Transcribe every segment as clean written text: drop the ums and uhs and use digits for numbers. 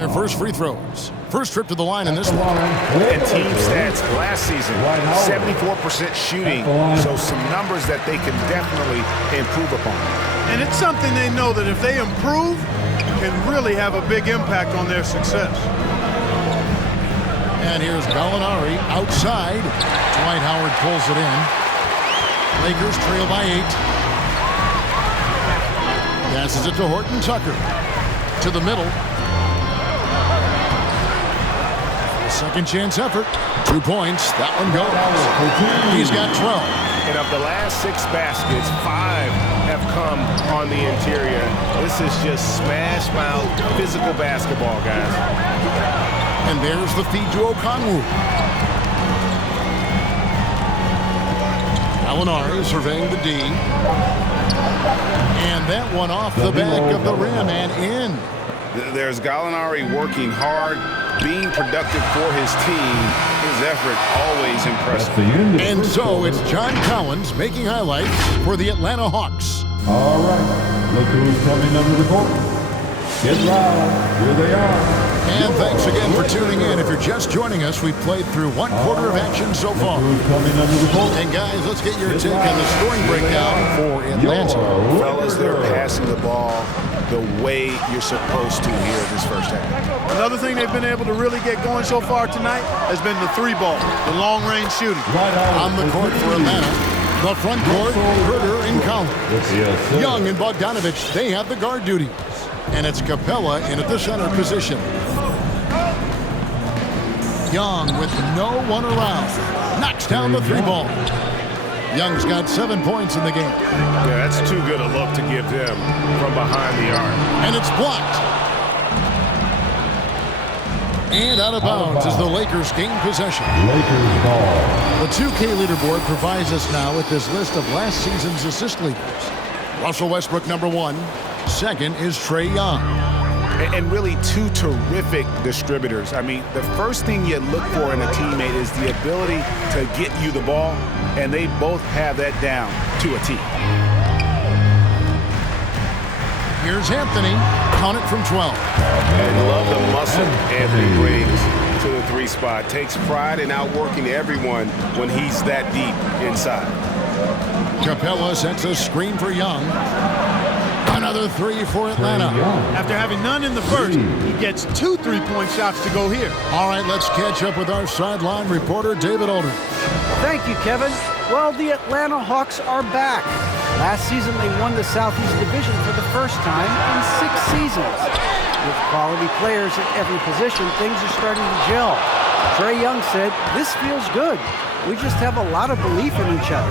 Their first free throws. First trip to the line in this one. And team stats last season, 74% shooting. So some numbers that they can definitely improve upon. And it's something they know that if they improve, can really have a big impact on their success. And here's Gallinari outside. Dwight Howard pulls it in. Lakers trail by 8. Passes it to Horton Tucker. To the middle. Second chance effort. 2 points. That one goes. He's got 12. And of the last 6 baskets, 5 have come on the interior. This is just smash mouth physical basketball, guys. And there's the feed to Okongwu. Gallinari surveying the D. And that one off the back of the rim and in. There's Gallinari working hard, being productive for his team. His effort always impressive. And so it's John Collins making highlights for the Atlanta Hawks. All right, look who's coming under the court. Get loud, here they are. And thanks again for tuning in. If you're just joining us, we've played through 1 quarter of action so far. And guys, let's get your take on the scoring breakdown for Atlanta. Fellas, they're passing the ball the way you're supposed to here this first half. Another thing they've been able to really get going so far tonight has been the 3-ball, the long-range shooting. On the court for Atlanta, the front court, Herder and Collins. Young and Bogdanovich, they have the guard duties. And it's Capella in at the center position. Young with no one around. Knocks down the 3-ball. Young's got 7 points in the game. Yeah, that's too good a look to give them from behind the arc. And it's blocked. And out of bounds as the Lakers gain possession. Lakers ball. The 2K leaderboard provides us now with this list of last season's assist leaders. Russell Westbrook, number 1. Second is Trae Young. And really 2 terrific distributors. I mean, the first thing you look for in a teammate is the ability to get you the ball, and they both have that down to a T. Here's Anthony. Count it from 12. And love the muscle Anthony brings to the 3 spot. Takes pride in outworking everyone when he's that deep inside. Capella sets a screen for Young. Another 3 for Atlanta. After having none in the first, he gets 2 3-point shots to go here. All right, let's catch up with our sideline reporter, David Aldridge. Thank you, Kevin. Well, the Atlanta Hawks are back. Last season, they won the Southeast Division for the first time in 6 seasons. With quality players at every position, things are starting to gel. Trae Young said, "This feels good. We just have a lot of belief in each other."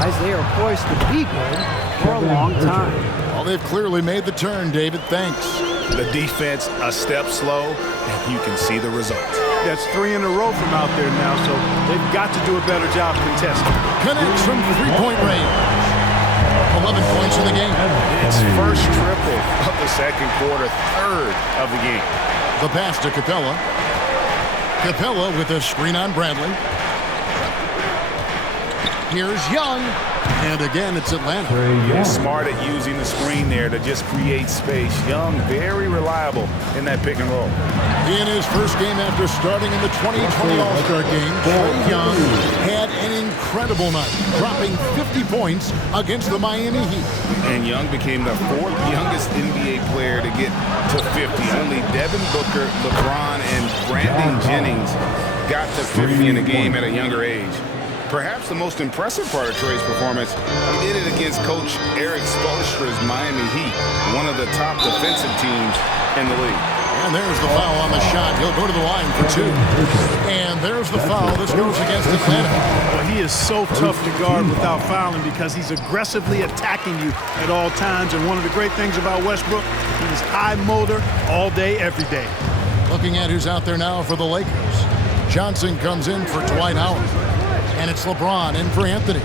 Guys, they are poised to be good for a long time. Well, they've clearly made the turn, David. Thanks. The defense a step slow, and you can see the results. That's 3 in a row from out there now, so they've got to do a better job contesting. Connects from 3-point range. 11 points in the game. It's first triple of the second quarter, 3rd of the game. The pass to Capella. Capella with a screen on Bradley. Here's Young. And again, it's Atlanta. He's smart at using the screen there to just create space. Young, very reliable in that pick and roll. In his first game after starting in the 2020 All-Star Game, Trae Young had an incredible night, dropping 50 points against the Miami Heat. And Young became the 4th youngest NBA player to get to 50. Only Devin Booker, LeBron, and Brandon Jennings got to 50 in a game at a younger age. Perhaps the most impressive part of Trae's performance did it against Coach Eric Spoelstra's Miami Heat, one of the top defensive teams in the league. And there's the foul on the shot. He'll go to the line for 2. And there's the foul. This goes against Atlanta. Well, he is so tough to guard without fouling because he's aggressively attacking you at all times. And one of the great things about Westbrook, he's high motor all day, every day. Looking at who's out there now for the Lakers. Johnson comes in for Dwight Howard. And it's LeBron in for Anthony.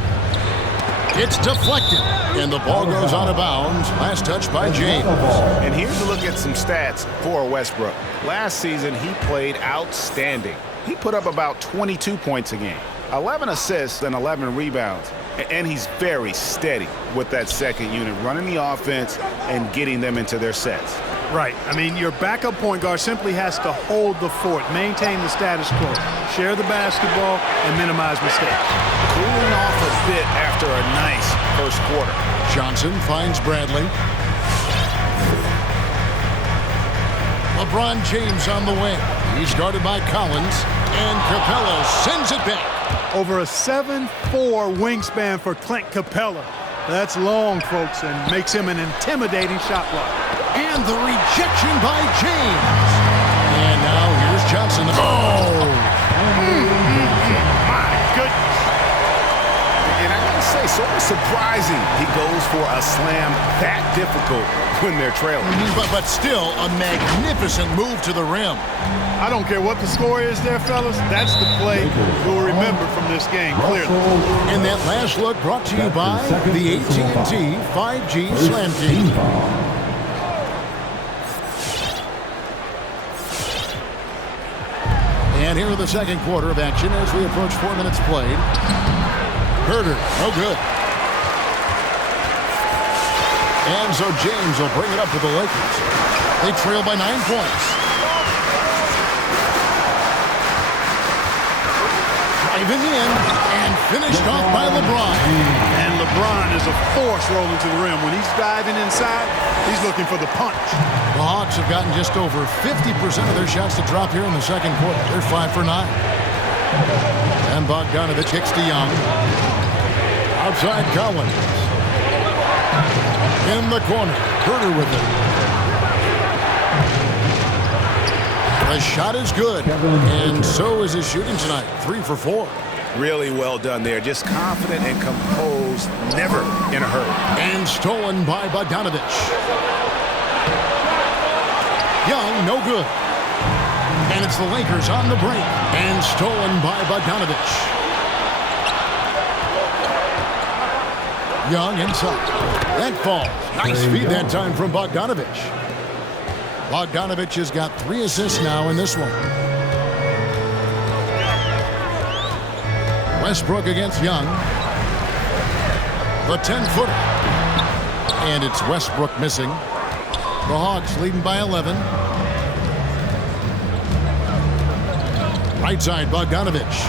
It's deflected, and the ball goes out of bounds. Last touch by James. And here's a look at some stats for Westbrook. Last season, he played outstanding. He put up about 22 points a game, 11 assists, and 11 rebounds. And he's very steady with that second unit, running the offense and getting them into their sets. Right. I mean, your backup point guard simply has to hold the fort, maintain the status quo, share the basketball, and minimize mistakes. Cooling off a bit after a nice first quarter. Johnson finds Bradley. LeBron James on the wing. He's guarded by Collins, and Capella sends it back. Over a 7'4" wingspan for Clint Capella. That's long, folks, and makes him an intimidating shot blocker. And the rejection by James. And now here's Johnson. Oh! My goodness. And I gotta say, sort of surprising he goes for a slam that difficult when they're trailing. But still a magnificent move to the rim. I don't care what the score is there, fellas. That's the play you'll remember from this game, clearly. And that last look brought to you by the AT&T 5G Slam Key. And here in the second quarter of action as we approach 4 minutes played. Herter, no good. And so James will bring it up to the Lakers. They trail by 9 points. Driving in and finished off by LeBron. And LeBron is a force rolling to the rim. When he's diving inside, he's looking for the punch. The Hawks have gotten just over 50% of their shots to drop here in the second quarter. They're 5 for 9. And Bogdanovich kicks to Young. Outside Collins. In the corner. Herter with it. The shot is good. And so is his shooting tonight. 3 for 4. Really well done there. Just confident and composed. Never in a hurry. And stolen by Bogdanovich. Young, no good. And it's the Lakers on the break. And stolen by Bogdanovich. Young inside. That falls. Nice feed that time from Bogdanovich. Bogdanovich has got 3 assists now in this one. Westbrook against Young. The 10-footer. And it's Westbrook missing. The Hawks leading by 11. Right side, Bogdanovich.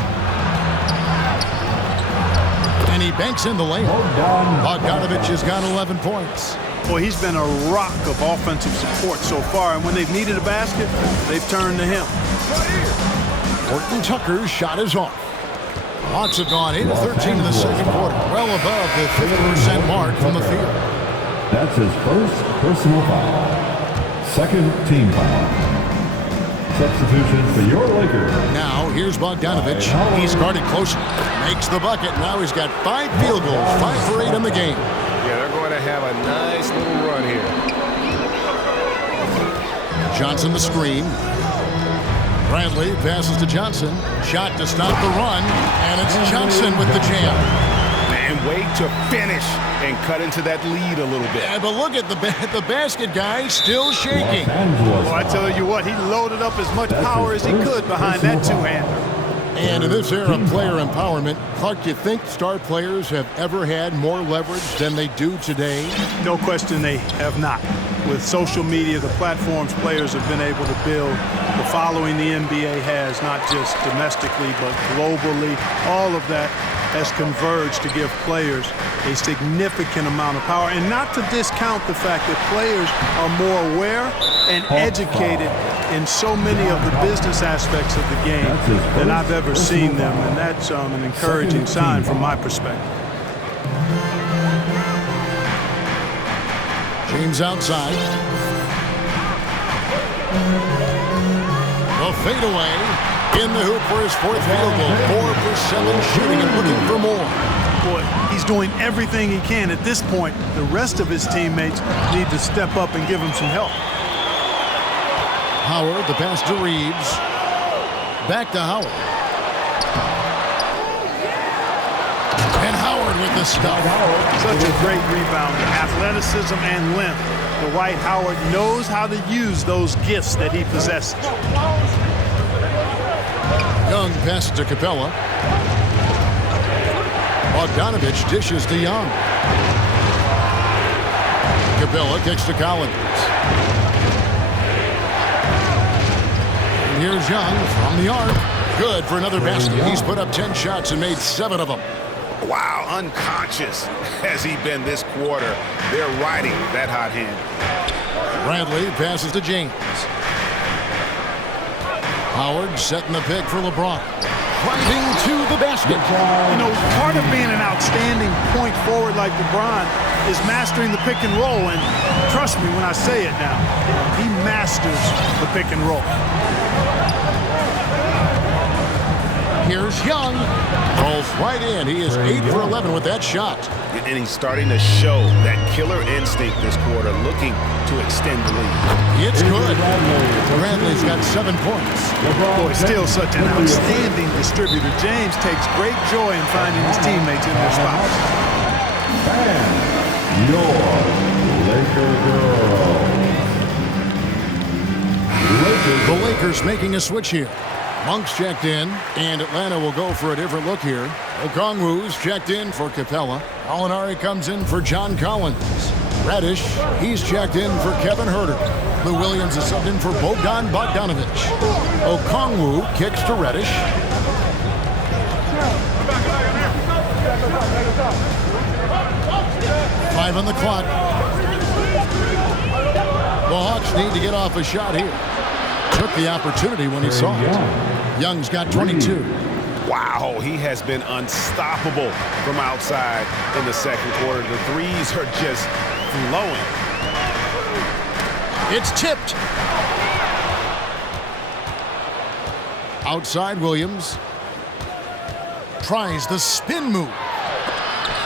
And he banks in the layup. Bogdanovich has got 11 points. Boy, he's been a rock of offensive support so far, and when they've needed a basket, they've turned to him. Horton Tucker's shot is off. Hawks have gone 8 of 13 in the second quarter, well above the 50% mark from the field. That's his first personal foul. Second team foul. Substitution for your Lakers. Now, here's Bogdanovich. He's guarded closely. Makes the bucket. Now he's got 5 field goals, 5 for 8 in the game. Yeah, they're going to have a nice little run here. Johnson the screen. Bradley passes to Johnson. Shot to stop the run. And it's Johnson with the jam. And wait to finish and cut into that lead a little bit. Yeah, but look at the basket guy still shaking. Well, I tell you what, he loaded up as much power as he could behind that two-hander. And in this era of player empowerment, Clark, do you think star players have ever had more leverage than they do today? No question they have not. With social media, the platforms players have been able to build, the following the NBA has, not just domestically, but globally, all of that has converged to give players a significant amount of power. And not to discount the fact that players are more aware and educated in so many of the business aspects of the game than I've ever seen them. And that's an encouraging sign from my perspective. James outside. The fadeaway in the hoop for his 4th field goal. 4 for 7 shooting and looking for more. Boy, he's doing everything he can. At this point, the rest of his teammates need to step up and give him some help. Howard, the pass to Reeves. Back to Howard. And Howard with the stop. Such a great rebounder. Athleticism and length. Dwight Howard knows how to use those gifts that he possesses. Young passes to Capella. Bogdanovich dishes to Young. Capella kicks to Collins. Here's Young from the arc. Good for another basket. He's put up 10 shots and made 7 of them. Wow, unconscious has he been this quarter. They're riding that hot hand. Bradley passes to James. Howard setting the pick for LeBron. Driving to the basket. You know, part of being an outstanding point forward like LeBron is mastering the pick and roll. And trust me when I say it now, he masters the pick and roll. Here's Young. Rolls right in. He is 8 for 11 with that shot. And he's starting to show that killer instinct this quarter, looking to extend the lead. It's good. Bradley's got 7 points. Boy, still such an outstanding distributor. James takes great joy in finding his teammates in their spots. And your Laker girls. The Lakers making a switch here. Monk's checked in, and Atlanta will go for a different look here. Okongwu's checked in for Capella. Alinari comes in for John Collins. Reddish, he's checked in for Kevin Huerter. Lou Williams is subbed in for Bogdan Bogdanovic. Okongwu kicks to Reddish. Five on the clock. The Hawks need to get off a shot here. Took the opportunity when he saw it. Young's got 22. Wow, he has been unstoppable from outside in the second quarter. The threes are just flowing. It's tipped. Outside Williams. Tries the spin move.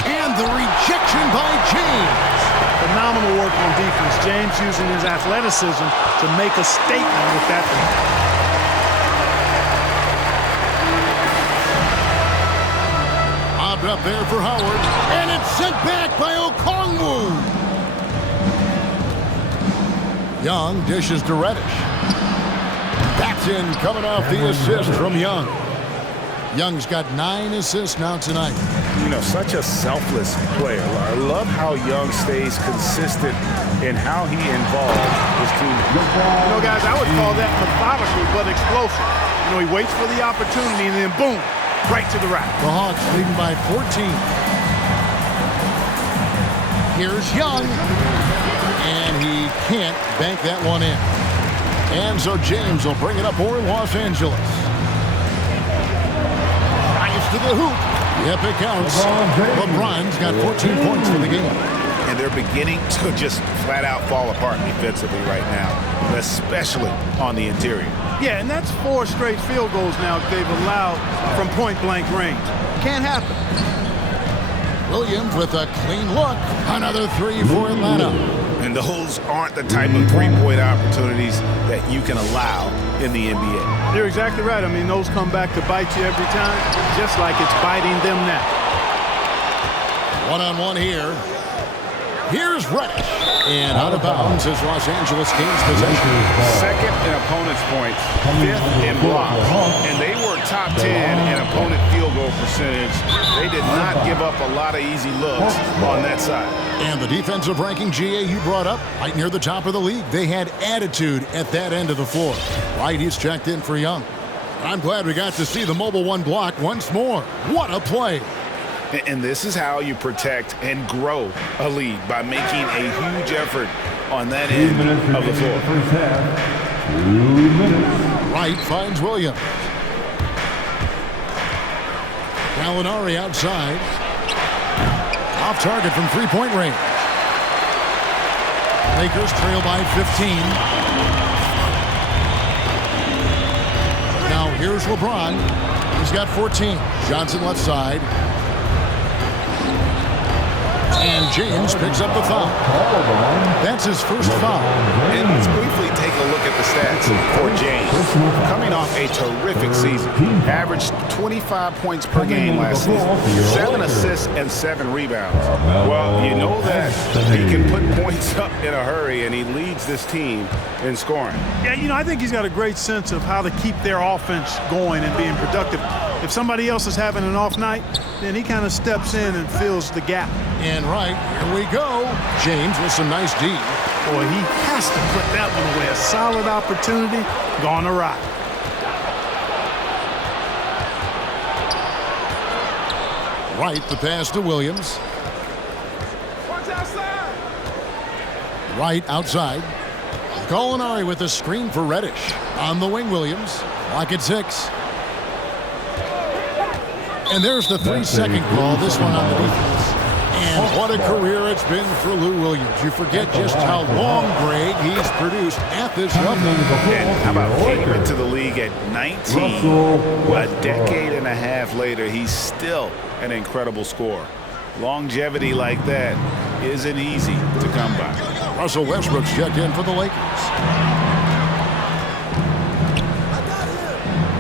And the rejection by James. Phenomenal work on defense. James using his athleticism to make a statement with that one. Lobbed up there for Howard. And it's sent back by Okongwu. Young dishes to Reddish. That's in coming off the assist from Young. Young's got 9 assists now tonight. You know, such a selfless player. I love how Young stays consistent in how he involves his team. You know, guys, I would call that methodical but explosive. You know, he waits for the opportunity and then boom, right to the rack. The Hawks leading by 14. Here's Young. And he can't bank that one in. And so James will bring it up for Los Angeles. To the hoop. Yep, it counts. LeBron's got 14 points for the game. And they're beginning to just flat out fall apart defensively right now, especially on the interior. Yeah, and that's 4 straight field goals now they've allowed from point-blank range. Can't happen. Williams with a clean look. Another 3 for Atlanta. And those aren't the type of three-point opportunities that you can allow in the NBA. You're exactly right. I mean, those come back to bite you every time, just like it's biting them now. One-on-one here. Here's Reddish. And out of bounds as Los Angeles gains possession. Second in opponent's points, 5th in blocks. And they were top 10 in opponent field goal percentage. They did not give up a lot of easy looks on that side. And the defensive ranking, GA, you brought up, right near the top of the league. They had attitude at that end of the floor. Right, he's checked in for Young. I'm glad we got to see the mobile one block once more. What a play. And this is how you protect and grow a lead, by making a huge effort on that end of the floor. First half, 2 minutes. Wright finds Williams. Gallinari outside. Off target from three-point range. Lakers trail by 15. Now here's LeBron. He's got 14. Johnson left side. And James picks up the foul. That's his first foul. And let's briefly take a look at the stats for James. Coming off a terrific season. Averaged 25 points per game last season. 7 assists and 7 rebounds. Well, you know that he can put points up in a hurry, and he leads this team in scoring. Yeah, you know, I think he's got a great sense of how to keep their offense going and being productive. If somebody else is having an off night, then he kind of steps in and fills the gap. And right, here we go. James with some nice D. Boy, he has to put that one away. A solid opportunity, gone awry. Right, the pass to Williams. Right outside. Gallinari with a screen for Reddish. On the wing, Williams. Lock at 6. And there's the 3-second call. This one on the defense. And what a career it's been for Lou Williams. You forget just how long, Greg, he's produced at this level. And how about came into the league at 19? A decade and a half later, he's still an incredible scorer. Longevity like that isn't easy to come by. Russell Westbrook's checked in for the Lakers.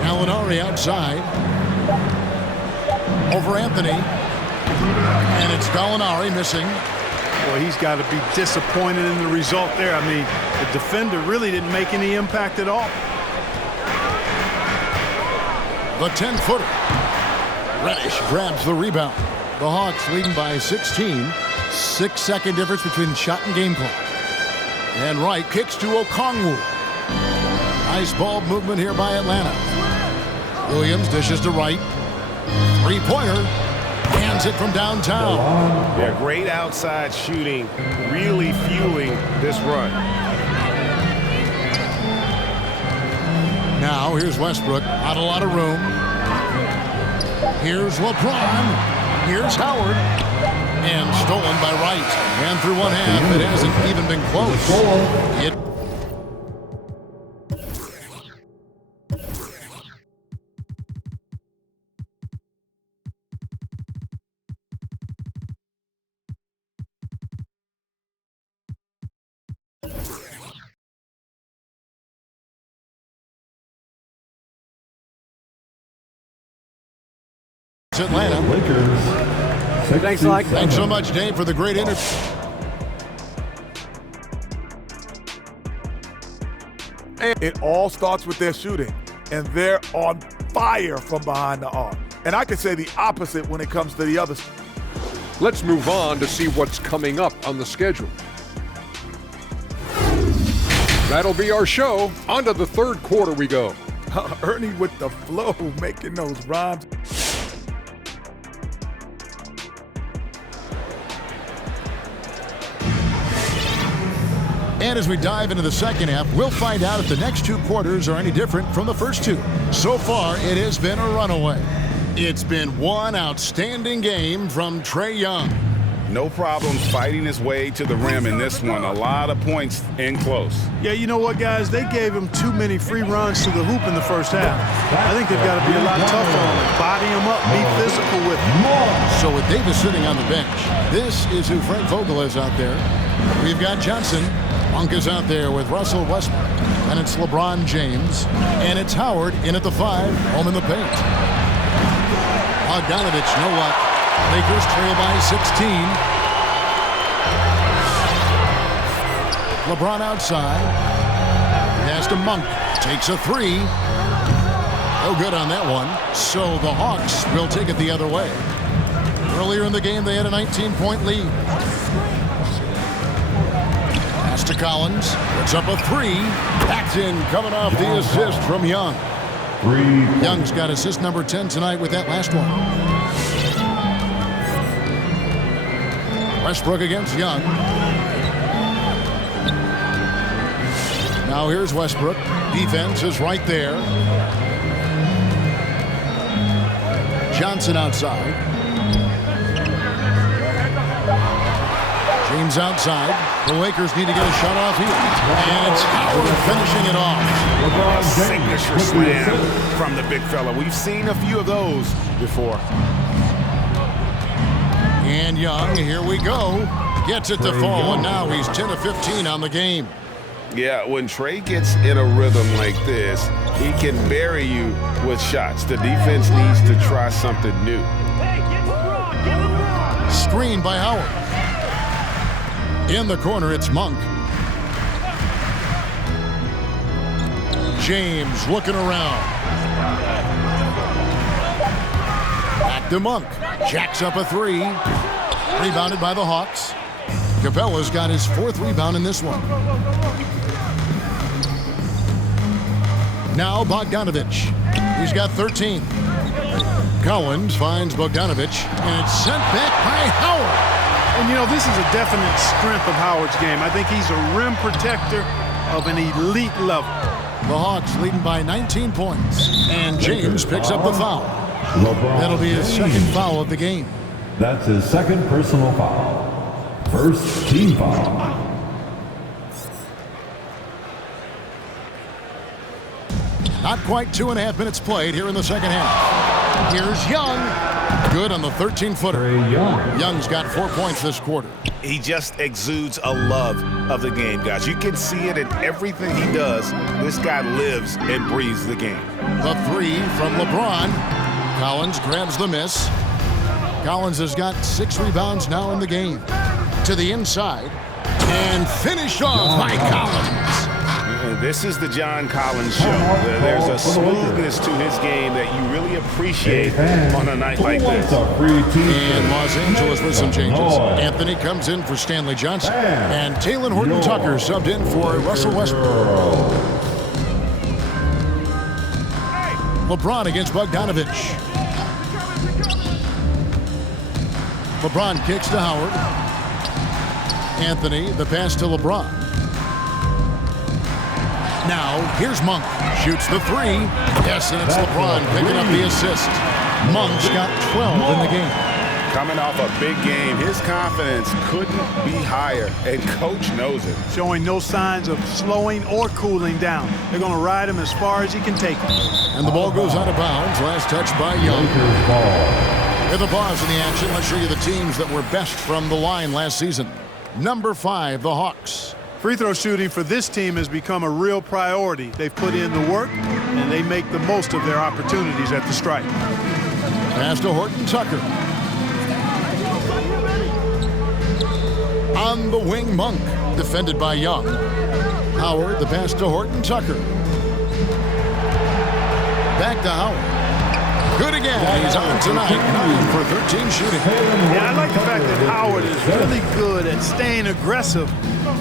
Gallinari outside. Over Anthony. And it's Gallinari missing. Well, he's got to be disappointed in the result there. I mean, the defender really didn't make any impact at all. The 10-footer. Reddish grabs the rebound. The Hawks leading by 16. 6-second difference between shot and game clock. And Wright kicks to Okongwu. Nice ball movement here by Atlanta. Williams dishes to Wright. Three-pointer. Hands it from downtown. Yeah, great outside shooting, really fueling this run. Now here's Westbrook. Not a lot of room. Here's LeBron. Here's Howard. And stolen by Wright. And through one half, it hasn't even been close. Atlanta. Lakers. Thanks, Mike. Thanks so much, Dave, for the great interview. It all starts with their shooting, and they're on fire from behind the arc. And I could say the opposite when it comes to the others. Let's move on to see what's coming up on the schedule. That'll be our show. On to the third quarter we go. Ernie with the flow, making those rhymes. And as we dive into the second half, we'll find out if the next two quarters are any different from the first two. So far, it has been a runaway. It's been one outstanding game from Trae Young. No problems fighting his way to the rim in this one. A lot of points in close. Yeah, you know what, guys? They gave him too many free runs to the hoop in the first half. I think they've got to be a lot tougher on him. Body him up, be physical with him. So with Davis sitting on the bench, this is who Frank Vogel is out there. We've got Johnson. Monk is out there with Russell Westbrook. And it's LeBron James. And it's Howard in at the 5, home in the paint. Bogdanovich, no luck. Lakers trail by 16. LeBron outside. Pass to Monk. Takes a 3. No good on that one. So the Hawks will take it the other way. Earlier in the game, they had a 19-point lead. Pass to Collins. Puts up a 3. Paxton coming off the assist from Young. Young's got assist number 10 tonight with that last one. Westbrook against Young. Now here's Westbrook. Defense is right there. Johnson outside. James outside. The Lakers need to get a shot off here. And it's Howard finishing it off. A signature slam from the big fella. We've seen a few of those before. And Young, here we go. Gets it to fall, and now he's 10 of 15 on the game. Yeah, when Trae gets in a rhythm like this, he can bury you with shots. The defense needs to try something new. Screen by Howard. In the corner, it's Monk. James looking around. Back to Monk. Jacks up a 3. Rebounded by the Hawks. Capella's got his 4th rebound in this one. Now Bogdanovich. He's got 13. Collins finds Bogdanovich, and it's sent back by Howard. And, you know, this is a definite strength of Howard's game. I think he's a rim protector of an elite level. The Hawks leading by 19 points, and James picks up the foul. That'll be his second foul of the game. That's his second personal foul. First team foul. Not quite 2.5 minutes played here in the second half. Here's Young. Good on the 13-footer. Young's got 4 points this quarter. He just exudes a love of the game, guys. You can see it in everything he does. This guy lives and breathes the game. The three from LeBron. Collins grabs the miss. Collins has got 6 rebounds now in the game. To the inside. And finished off by Collins. This is the John Collins show. There's a smoothness to his game that you really appreciate on a night like this. And Los Angeles with some changes. Anthony comes in for Stanley Johnson. And Talen Horton-Tucker subbed in for Russell Westbrook. LeBron against Bogdanovich. LeBron kicks to Howard. Anthony, the pass to LeBron. Now, here's Monk. Shoots the three. Yes, and it's LeBron picking up the assist. Monk's got 12 in the game. Coming off a big game, his confidence couldn't be higher, and Coach knows it. Showing no signs of slowing or cooling down. They're going to ride him as far as he can take him. And the ball goes out of bounds. Last touch by Young. With a pause in the action, let's show you the teams that were best from the line last season. Number 5, the Hawks. Free throw shooting for this team has become a real priority. They've put in the work, and they make the most of their opportunities at the stripe. Pass to Horton-Tucker. On the wing, Monk. Defended by Young. Howard, the pass to Horton-Tucker. Back to Howard. Good again. He's on tonight. 9 for 13 shooting. Yeah, I like the fact that Howard is really good at staying aggressive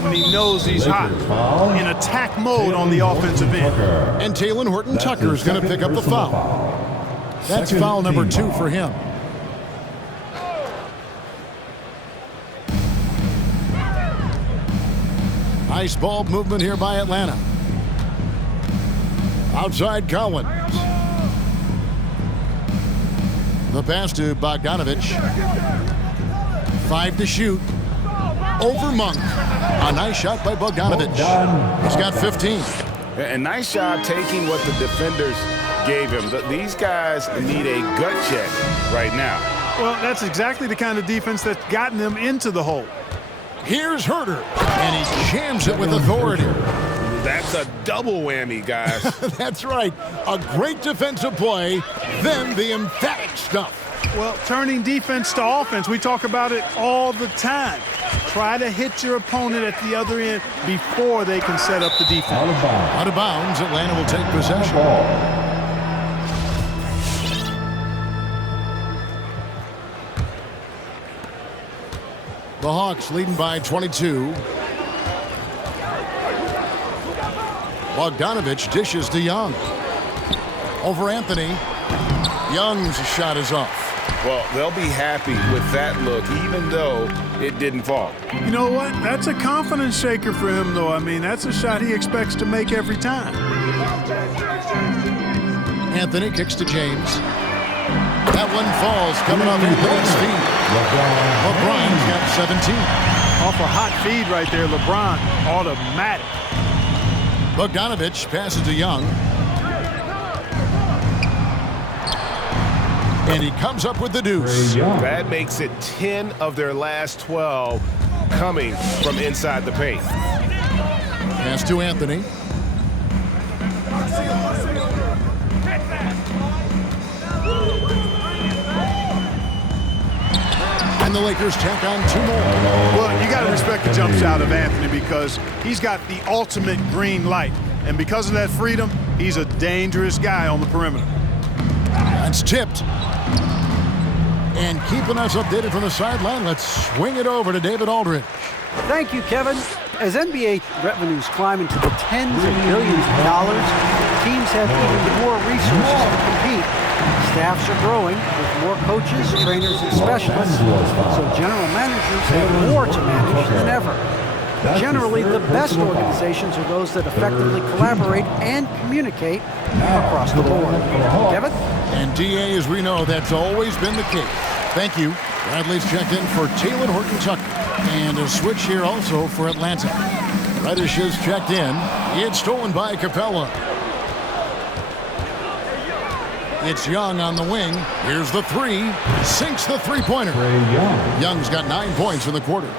when he knows he's hot, in attack mode on the offensive end. And Talen Horton-Tucker is going to pick up the foul. That's foul number 2 for him. Nice ball movement here by Atlanta. Outside Collins. The pass to Bogdanovich. 5 to shoot. Over Monk. A nice shot by Bogdanovich. He's got 15. A nice job taking what the defenders gave him. These guys need a gut check right now. Well, that's exactly the kind of defense that's gotten them into the hole. Here's Herter, and he jams it with authority. That's a double whammy, guys. That's right. A great defensive play, then the emphatic stuff. Well, turning defense to offense, we talk about it all the time. Try to hit your opponent at the other end before they can set up the defense. Out of bounds, Atlanta will take possession. The Hawks leading by 22. Bogdanovich dishes to Young. Over Anthony. Young's shot is off. Well, they'll be happy with that look, even though it didn't fall. You know what? That's a confidence shaker for him, though. I mean, that's a shot he expects to make every time. Anthony kicks to James. That one falls, coming off Anthony's feet. LeBron's got 17. Off a hot feed right there, LeBron. Automatic. Bogdanovich passes to Young. And he comes up with the deuce. That makes it 10 of their last 12 coming from inside the paint. Pass to Anthony. And the Lakers tack on 2 more. Well, you got to respect the jump shot of Anthony because he's got the ultimate green light. And because of that freedom, he's a dangerous guy on the perimeter. That's tipped. And keeping us updated from the sideline, let's swing it over to David Aldridge. Thank you, Kevin. As NBA revenues climb into the tens of billions of dollars, teams have even more resources to compete Staffs are growing with more coaches, trainers, and specialists, so general managers have more to manage than ever. Generally, the best organizations are those that effectively collaborate and communicate across the board. Kevin? And DA, as we know, that's always been the case. Thank you. Bradley's checked in for Taylor Horton Tucker. And a switch here also for Atlanta. Reddish is checked in. It's stolen by Capella. It's Young on the wing. Here's the three. Sinks the three-pointer. Young's got 9 points in the quarter.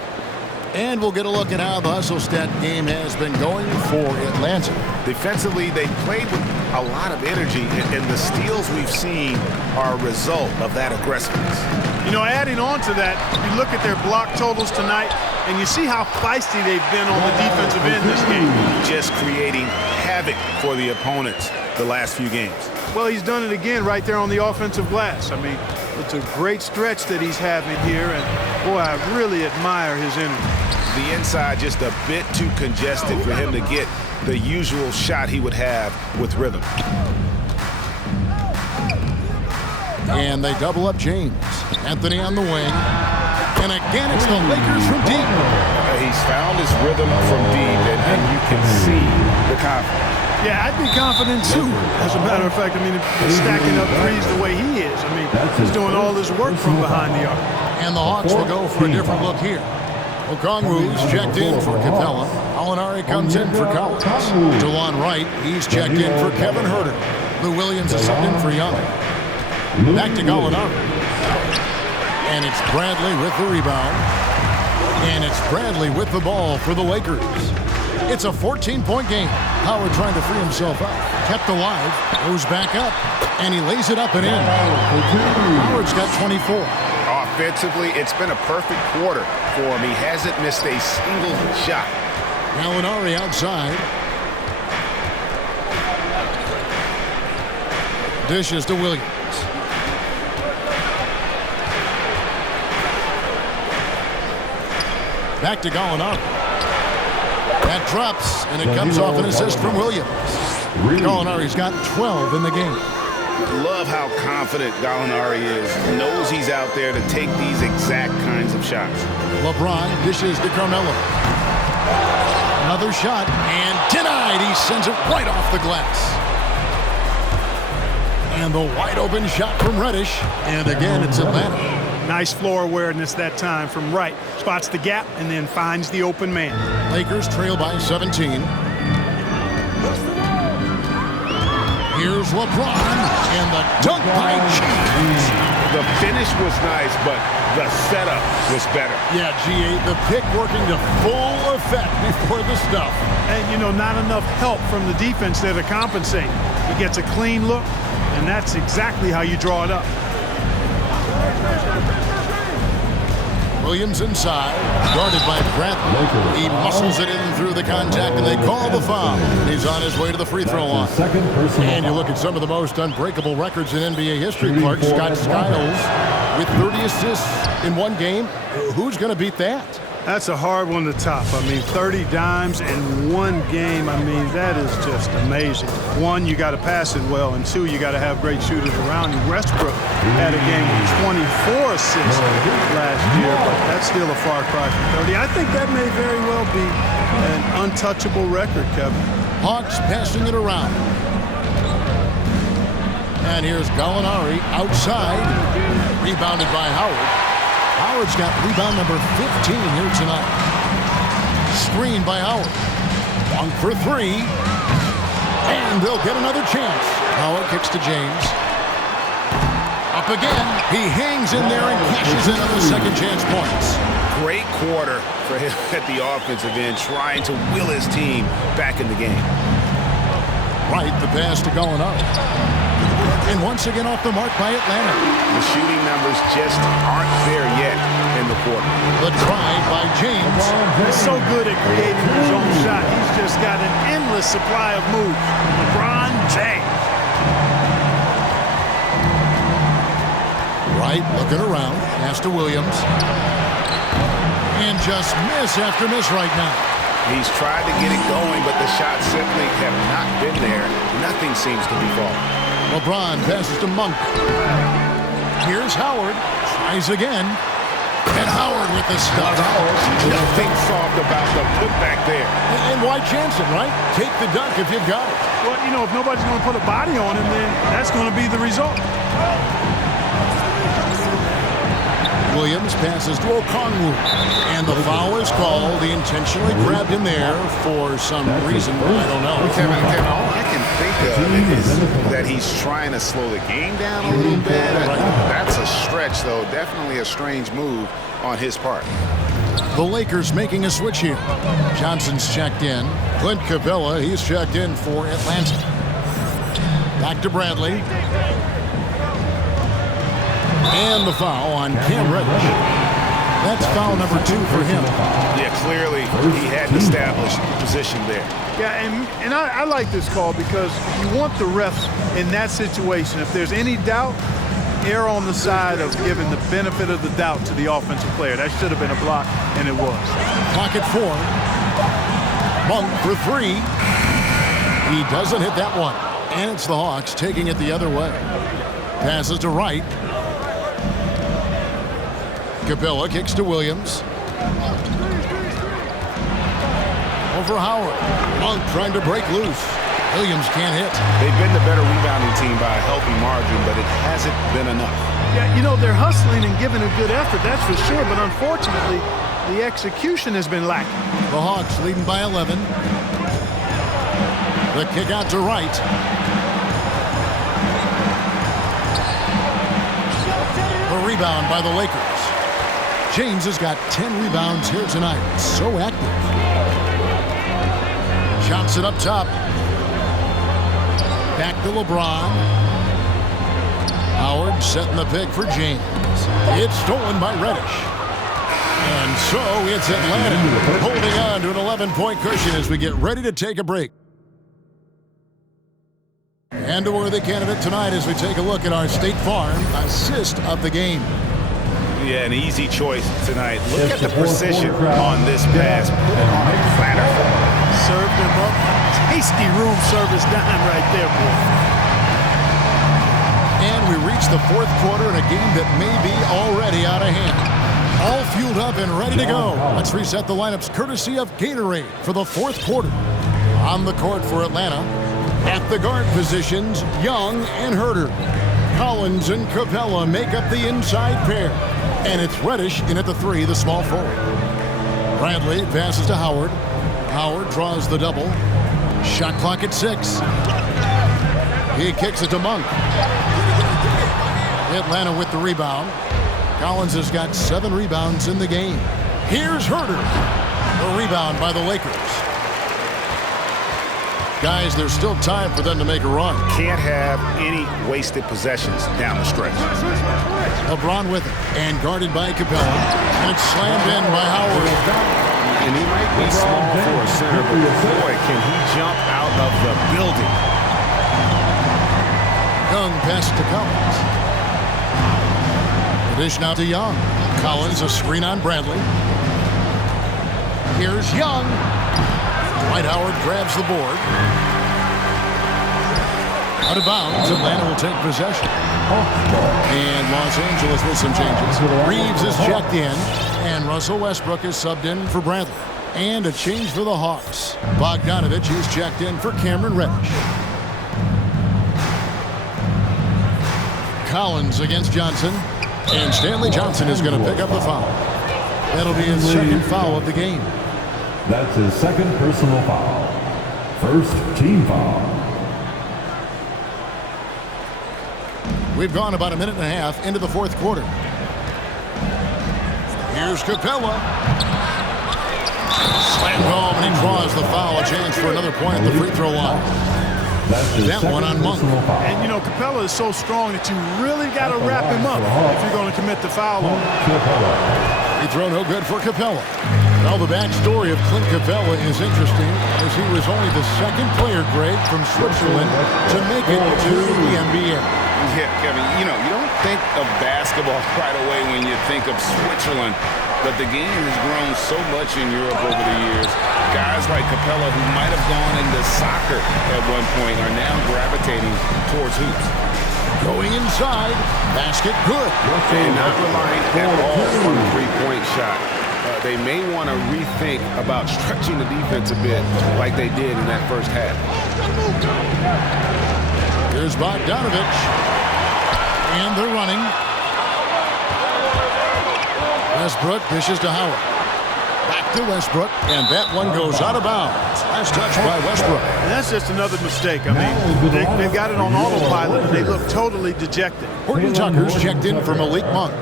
And we'll get a look at how the hustle stat game has been going for Atlanta. Defensively, they played with a lot of energy, and the steals we've seen are a result of that aggressiveness. You know, adding on to that, you look at their block totals tonight, and you see how feisty they've been on the defensive end this game. Just creating havoc for the opponents the last few games. Well, he's done it again right there on the offensive glass. I mean, it's a great stretch that he's having here, and boy, I really admire his energy. The inside just a bit too congested for him to get the usual shot he would have with rhythm. And they double up James. Anthony on the wing. And again, it's the Lakers from deep. He's found his rhythm from deep, and you can see the confidence. Yeah, I'd be confident too. As a matter of fact, I mean, stacking up threes the way he is. I mean, he's doing all this work from behind the arc. And the Hawks will go for a different look here. Okongwu's checked in for Capella. Alinari comes in for Collins. DeLon Wright, he's checked in for Kevin Huerter. Lou Williams is subbed in for Young. Back to Gallinari. And it's Bradley with the rebound. And it's Bradley with the ball for the Lakers. It's a 14-point game. Howard trying to free himself up. Kept alive. Goes back up. And he lays it up and in. Howard's got 24. Offensively, it's been a perfect quarter for him. He hasn't missed a single shot. Gallinari outside. Dishes to Williams. Back to Gallinari. That drops, and it comes off an assist from Williams. Gallinari's got 12 in the game. Love how confident Gallinari is. Knows he's out there to take these exact kinds of shots. LeBron dishes to Carmelo. Another shot, and denied. He sends it right off the glass. And the wide open shot from Reddish. And again, it's Atlanta. Nice floor awareness that time from Wright. Spots the gap and then finds the open man. Lakers trail by 17. Here's LeBron, and the dunk by James. The finish was nice, but the setup was better. Yeah, GA, the pick working to full effect before the stuff. And, you know, not enough help from the defense there to compensate. He gets a clean look, and that's exactly how you draw it up. Williams inside, guarded by Bradley. He muscles it in through the contact, and they call the foul. He's on his way to the free throw line. And you look at some of the most unbreakable records in NBA history, Clark. Scott Skiles with 30 assists in one game. Who's going to beat that? That's a hard one to top. I mean, 30 dimes in one game. I mean, that is just amazing. One, you got to pass it well, and two, you got to have great shooters around you. Westbrook had a game with 24 assists last year, but that's still a far cry from 30. I think that may very well be an untouchable record, Kevin. Hawks passing it around. And here's Gallinari outside, rebounded by Howard. Howard's got rebound number 15 here tonight. Screen by Howard. One for three. And they'll get another chance. Howard kicks to James. Up again. He hangs in there and cashes in on the second chance points. Great quarter for him at the offensive end, trying to will his team back in the game. Right, the pass to Gallinari. And once again off the mark by Atlanta. The shooting numbers just aren't there yet in the quarter. The drive by James. He's so good at creating his own shot. He's just got an endless supply of moves. LeBron James. Right, looking around. Pass to Williams. And just miss after miss right now. He's tried to get it going, but the shots simply have not been there. Nothing seems to be falling. LeBron passes to Monk. Here's Howard. Tries again. And Howard with the stuff. Nothing soft about the putback there. And why chance it, right? Take the dunk if you've got it. Well, you know, if nobody's going to put a body on him, then that's going to be the result. Williams passes to Okongwu. And the foul is called. He intentionally grabbed him there for some reason. I don't know. Kevin, all I can think of is that he's trying to slow the game down a little bit. That's a stretch, though. Definitely a strange move on his part. The Lakers making a switch here. Johnson's checked in. Clint Capella, he's checked in for Atlanta. Back to Bradley. And the foul on Cam Reddish. That's foul number 2 for him. Yeah, clearly he had an established position there. Yeah, and I like this call because you want the refs in that situation. If there's any doubt, err on the side of giving the benefit of the doubt to the offensive player. That should have been a block, and it was. Clock at 4. Monk for 3. He doesn't hit that one. And it's the Hawks taking it the other way. Passes to Wright. Capella kicks to Williams. Over Howard. Monk trying to break loose. Williams can't hit. They've been the better rebounding team by a healthy margin, but it hasn't been enough. Yeah, you know, they're hustling and giving a good effort, that's for sure, but unfortunately, the execution has been lacking. The Hawks leading by 11. The kick out to Wright. The rebound by the Lakers. James has got 10 rebounds here tonight. So active. Johnson up top. Back to LeBron. Howard setting the pick for James. It's stolen by Reddish. And so it's Atlanta holding on to an 11-point cushion as we get ready to take a break. And a worthy candidate tonight as we take a look at our State Farm assist of the game. Yeah, an easy choice tonight. Look at the precision on this pass. Put it on a platter. Served him up. Tasty room service dime right there, boy. And we reach the 4th quarter in a game that may be already out of hand. All fueled up and ready to go. Let's reset the lineups courtesy of Gatorade for the 4th quarter. On the court for Atlanta. At the guard positions, Young and Herter. Collins and Capella make up the inside pair. And it's Reddish in at the 3, the small forward. Bradley passes to Howard. Howard draws the double. Shot clock at 6. He kicks it to Monk. Atlanta with the rebound. Collins has got 7 rebounds in the game. Here's Herter. The rebound by the Lakers. Guys, there's still time for them to make a run. Can't have any wasted possessions down the stretch. LeBron with it, and guarded by Capella. And it's slammed in by Howard. And he might be small for a center, but boy, can he jump out of the building. Young pass to Collins. The dish now to Young. Collins, a screen on Bradley. Here's Young. Dwight Howard grabs the board. Out of bounds, Atlanta will take possession. And Los Angeles with some changes. Reeves is checked in, and Russell Westbrook is subbed in for Bradley. And a change for the Hawks. Bogdanovich is checked in for Cameron Reddish. Collins against Johnson. And Stanley Johnson is going to pick up the foul. That'll be his 2nd foul of the game. That's his 2nd personal foul. 1st team foul. We've gone about a minute and a half into the 4th quarter. Here's Capella. Slam home, and he draws the foul. A chance for another point at the free throw line. That one on Monk. And, you know, Capella is so strong that you really got to wrap him up if you're going to commit the foul on him. Free throw no good for Capella. Well, the backstory of Clint Capella is interesting, as he was only the 2nd player, Greg, from Switzerland to make it to the NBA. Yeah, Kevin, you know, you don't think of basketball right away when you think of Switzerland, but the game has grown so much in Europe over the years. Guys like Capella, who might have gone into soccer at one point, are now gravitating towards hoops. Going inside. Basket good. And not relying at all on the three-point shot. They may want to rethink about stretching the defense a bit like they did in that first half. Here's Bogdanovich. And they're running. Westbrook dishes to Howard. Back to Westbrook, and that one goes out of bounds. Last touch by Westbrook. And that's just another mistake. I mean, they've got it on autopilot, and they look totally dejected. Horton Tucker's checked in for Malik Monk.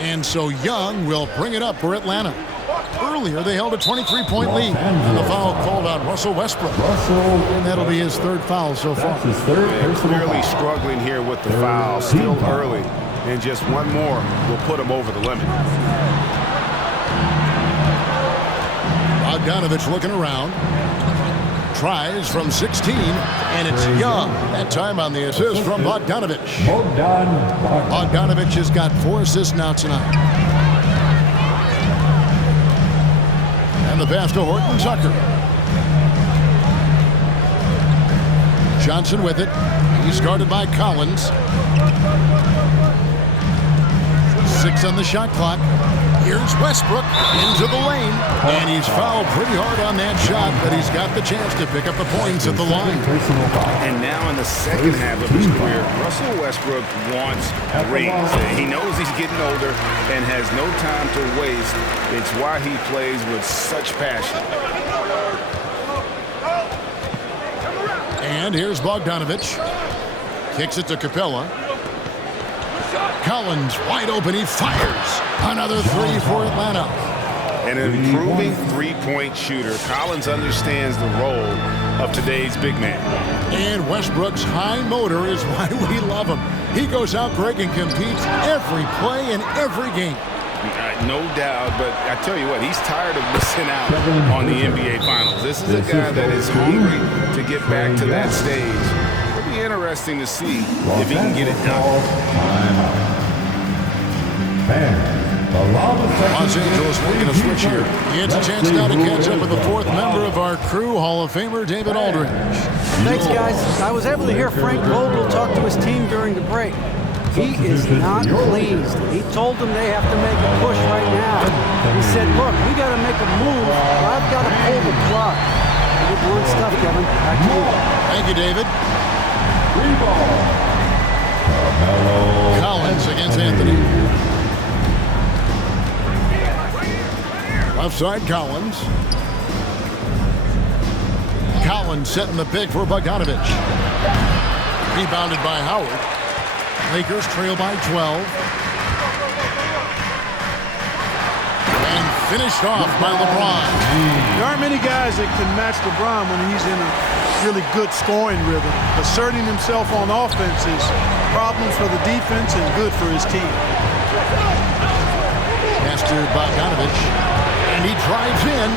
And so Young will bring it up for Atlanta. Earlier, they held a 23-point lead, and the foul called on Russell Westbrook. And that'll be his third foul so far. Clearly struggling here with the foul, still early, and just one more will put him over the limit. Bogdanovich looking around. Tries from 16, and it's Young. That time on the assist from Bogdanovich. Bogdanovich has got 4 assists now tonight. And the pass to Horton Tucker. Johnson with it. He's guarded by Collins. 6 on the shot clock. Here's Westbrook into the lane. And he's fouled pretty hard on that shot, but he's got the chance to pick up the points at the line. And now in the second half of his career, Russell Westbrook wants rings. He knows he's getting older and has no time to waste. It's why he plays with such passion. And here's Bogdanovich. Kicks it to Capella. Collins wide open. He fires. Another 3 for Atlanta. An improving three-point shooter. Collins understands the role of today's big man. And Westbrook's high motor is why we love him. He goes out, Greg, and competes every play in every game. No doubt, but I tell you what, he's tired of missing out on the NBA Finals. This is a guy that is hungry to get back to that stage. It'll be interesting to see if he can get it done. Los Angeles making a switch here. He has a chance now to catch up with the 4th member of our crew, Hall of Famer David Aldridge. Thanks, guys. I was able to hear Frank Vogel talk to his team during the break. He is not pleased. He told them they have to make a push right now. He said, look, we got to make a move, or I've got to pull the plug. Good one stuff, Kevin. Back to you. Thank you, David. Collins against Anthony. Left side, Collins. Collins setting the pick for Bogdanovich. Rebounded by Howard. Lakers trail by 12. And finished off by LeBron. There aren't many guys that can match LeBron when he's in a really good scoring rhythm. Asserting himself on offense is problems for the defense and good for his team. Pass to Bogdanovich. And he drives in.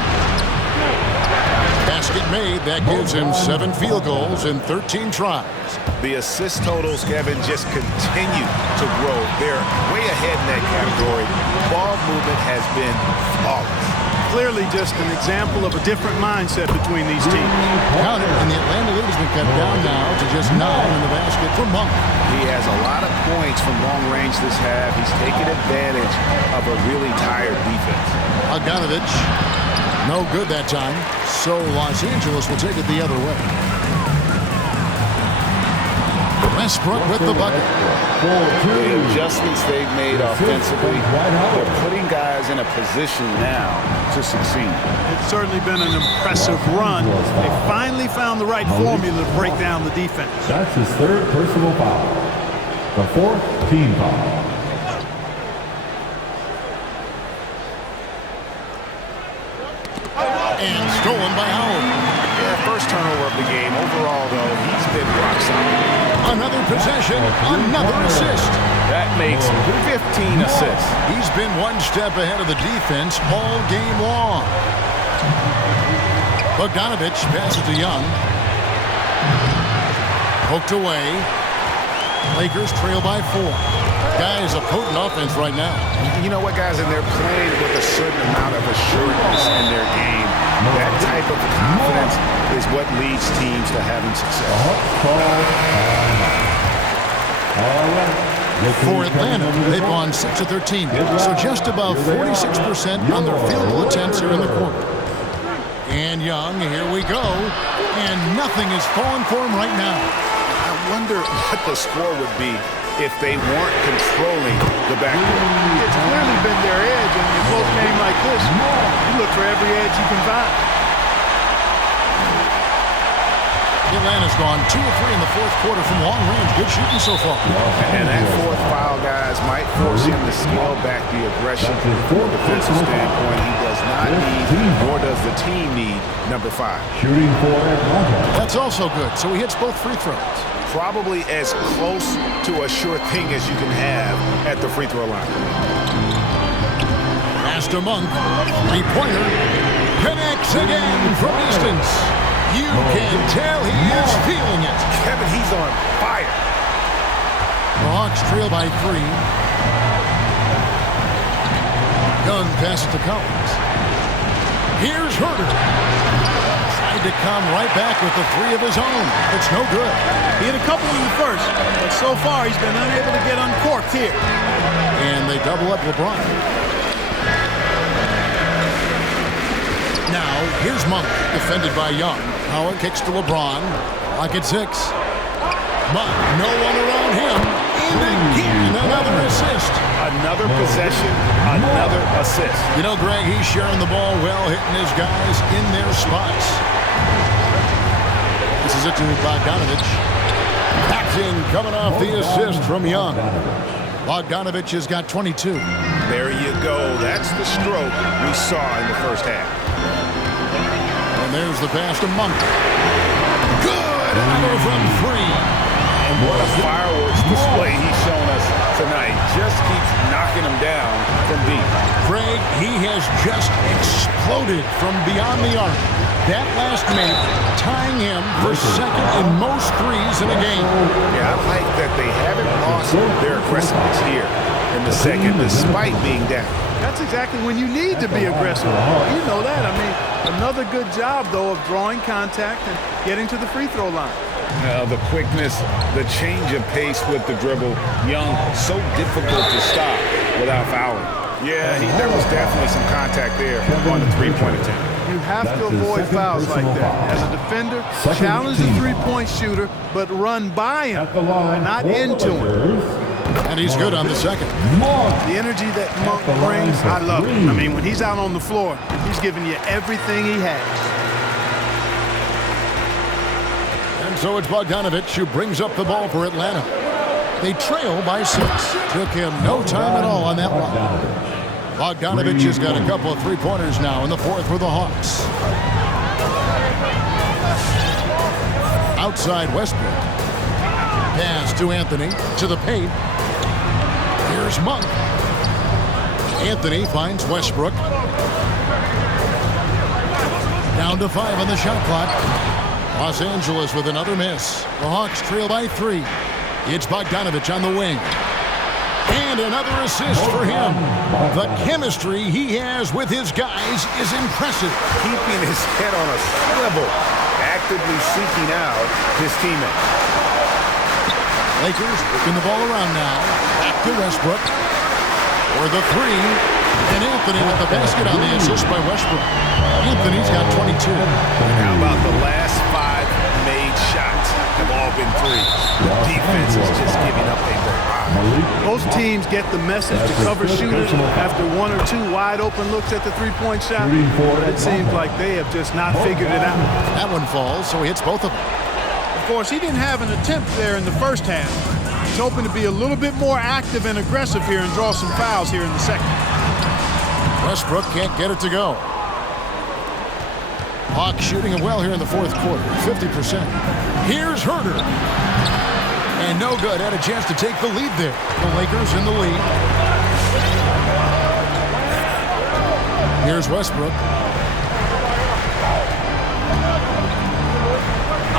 Basket made. That gives him 7 field goals in 13 tries. The assist totals, Kevin, just continue to grow. They're way ahead in that category. Ball movement has been flawless. Clearly just an example of a different mindset between these teams. Counted, and the Atlanta lead has been cut down now to just 9 in the basket for Monk. He has a lot of points from long range this half. He's taken advantage of a really tired defense. Bogdanovich, no good that time. So Los Angeles will take it the other way. Westbrook with the bucket. The adjustments they've made offensively, they're putting guys in a position now to succeed. It's certainly been an impressive run. They finally found the right formula to break down the defense. That's his 3rd personal foul. The 4th team foul. And stolen by Howard. Yeah, first turnover of the game. Overall, though, he's been rock solid. Another possession, another assist. That makes 15 assists. He's been one step ahead of the defense all game long. Bogdanovich passes to Young. Poked away. Lakers trail by 4. Guys, a potent offense right now. You know what, guys? And they're playing with a certain amount of assurance in their game. That type of confidence is what leads teams to having success. For Atlanta, they've gone 6 of 13, so just above 46% on their field goal attempts here in the quarter. And Young, here we go, and nothing is falling for him right now. I wonder what the score would be if they weren't controlling the backcourt. It's clearly been their edge, and in a close game like this, you look for every edge you can find. Atlanta's gone 2 of 3 in the fourth quarter from long range. Good shooting so far. And that fourth foul, guys, might force him to scale back the aggression from a defensive standpoint. He does not need, nor does the team need, number 5. Shooting for Atlanta. That's also good, so he hits both free throws. Probably as close to a sure thing as you can have at the free throw line. Pass to Monk. Three-pointer. Connects again from distance. You can tell he is feeling it. Kevin, he's on fire. The Hawks trail by 3. Young passes to Collins. Here's Herter. Tried to come right back with the 3 of his own. It's no good. He hit a couple in the first, but so far he's been unable to get uncorked here. And they double up LeBron. Now, here's Monk, defended by Young. Howard kicks to LeBron. Clock at 6. Monk, no one around him. And again, another assist. Another possession, another assist. You know, Greg, he's sharing the ball well, hitting his guys in their spots. This is it to Bogdanovich. Taps in, coming off the assist from Young. Bogdanovich has got 22. There you go. That's the stroke we saw in the first half. And there's the pass to Monk. Good! Another from 3. And what a fireworks display he's shown us tonight. Just keeps knocking him down from deep. Craig, he has just exploded from beyond the arc. That last make tying him for second in most threes in a game. Yeah, I like that they haven't lost their aggressiveness here in the second, despite being down. That's exactly when you need to be aggressive. You know that. I mean, another good job, though, of drawing contact and getting to the free throw line. The quickness, the change of pace with the dribble. Young, so difficult to stop without fouling. Yeah, there was definitely some contact there on the three-point attempt. You have to avoid fouls like that. As a defender, challenge the three-point shooter, but run by him, not into him. And he's good on the second. The energy that Monk brings, I love it. I mean, when he's out on the floor, he's giving you everything he has. And so it's Bogdanovich who brings up the ball for Atlanta. They trail by 6. Took him no time at all on that one. Bogdanovich has got a couple of three-pointers now in the fourth for the Hawks. Outside Westbrook. Pass to Anthony, to the paint. Here's Monk. Anthony finds Westbrook. Down to 5 on the shot clock. Los Angeles with another miss. The Hawks trail by 3. It's Bogdanovich on the wing. And another assist for him. The chemistry he has with his guys is impressive. Keeping his head on a swivel, actively seeking out his teammates. Lakers working the ball around now. Back to Westbrook. For the 3. And Anthony with the basket on the assist by Westbrook. Anthony's got 22. And how about the last 5 made shots have all been threes? The defense is just giving up a barrage. Most teams get the message to cover shooters after 1 or 2 wide open looks at the three-point shot. It seems like they have just not figured it out. That one falls, so he hits both of them. Of course, he didn't have an attempt there in the first half. He's hoping to be a little bit more active and aggressive here and draw some fouls here in the second. Westbrook can't get it to go. Hawks shooting it well here in the fourth quarter, 50%. Here's Herter. And no good. Had a chance to take the lead there. The Lakers in the lead. Here's Westbrook.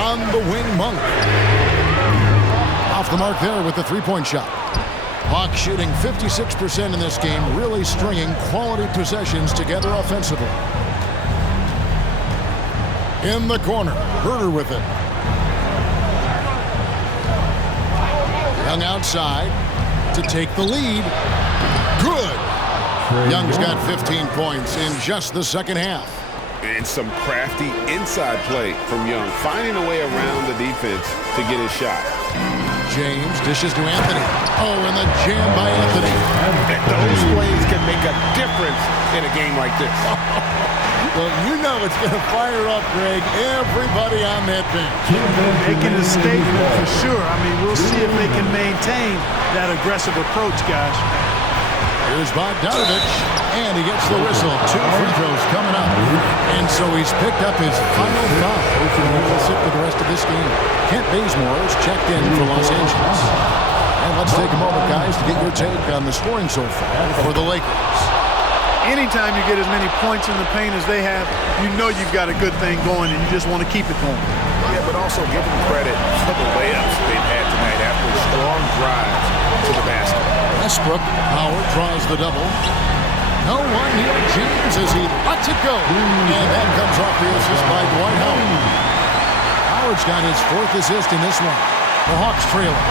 On the wing, Monk. Off the mark there with the three-point shot. Hawks shooting 56% in this game, really stringing quality possessions together offensively. In the corner, Herter with it. Young outside. to take the lead. Good. Young's got 15 points in just the second half. And some crafty inside play from Young, finding a way around the defense to get his shot. James dishes to Anthony. Oh, and the jam by Anthony. Those plays can make a difference in a game like this. Well, you know it's going to fire up, Greg, everybody on that bench. Making a statement for sure. I mean, we'll see if they can maintain that aggressive approach, guys. Here's Bogdanovich, and he gets the whistle. 2 free throws coming up. And so he's picked up his final foul. He'll sit for the rest of this game. Kent Bazemore is checked in for Los Angeles. And let's take a moment, guys, to get your take on the scoring so far for the Lakers. Anytime you get as many points in the paint as they have, you know you've got a good thing going, and you just want to keep it going. Yeah, but also give them credit for the layups they've had tonight after strong drives to the basket. Westbrook, Howard draws the double. No one here, James, as he lets it go. And that comes off the assist by Dwight Howard. Howard's got his 4th assist in this one. The Hawks trailing.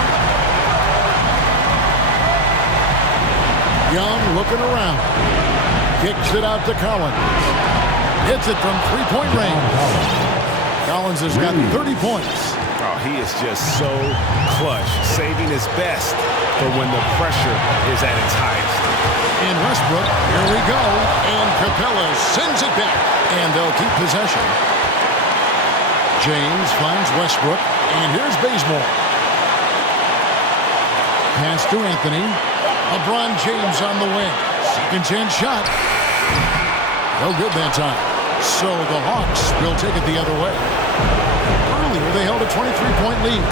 Young looking around. Kicks it out to Collins. Hits it from 3-point range. Collins has got 30 points. Oh, he is just so clutch, saving his best for when the pressure is at its highest. In Westbrook, here we go. And Capella sends it back. And they'll keep possession. James finds Westbrook. And here's Bazemore. Pass to Anthony. LeBron James on the wing. Second chance shot. No good that time. So the Hawks will take it the other way. Earlier, they held a 23-point lead.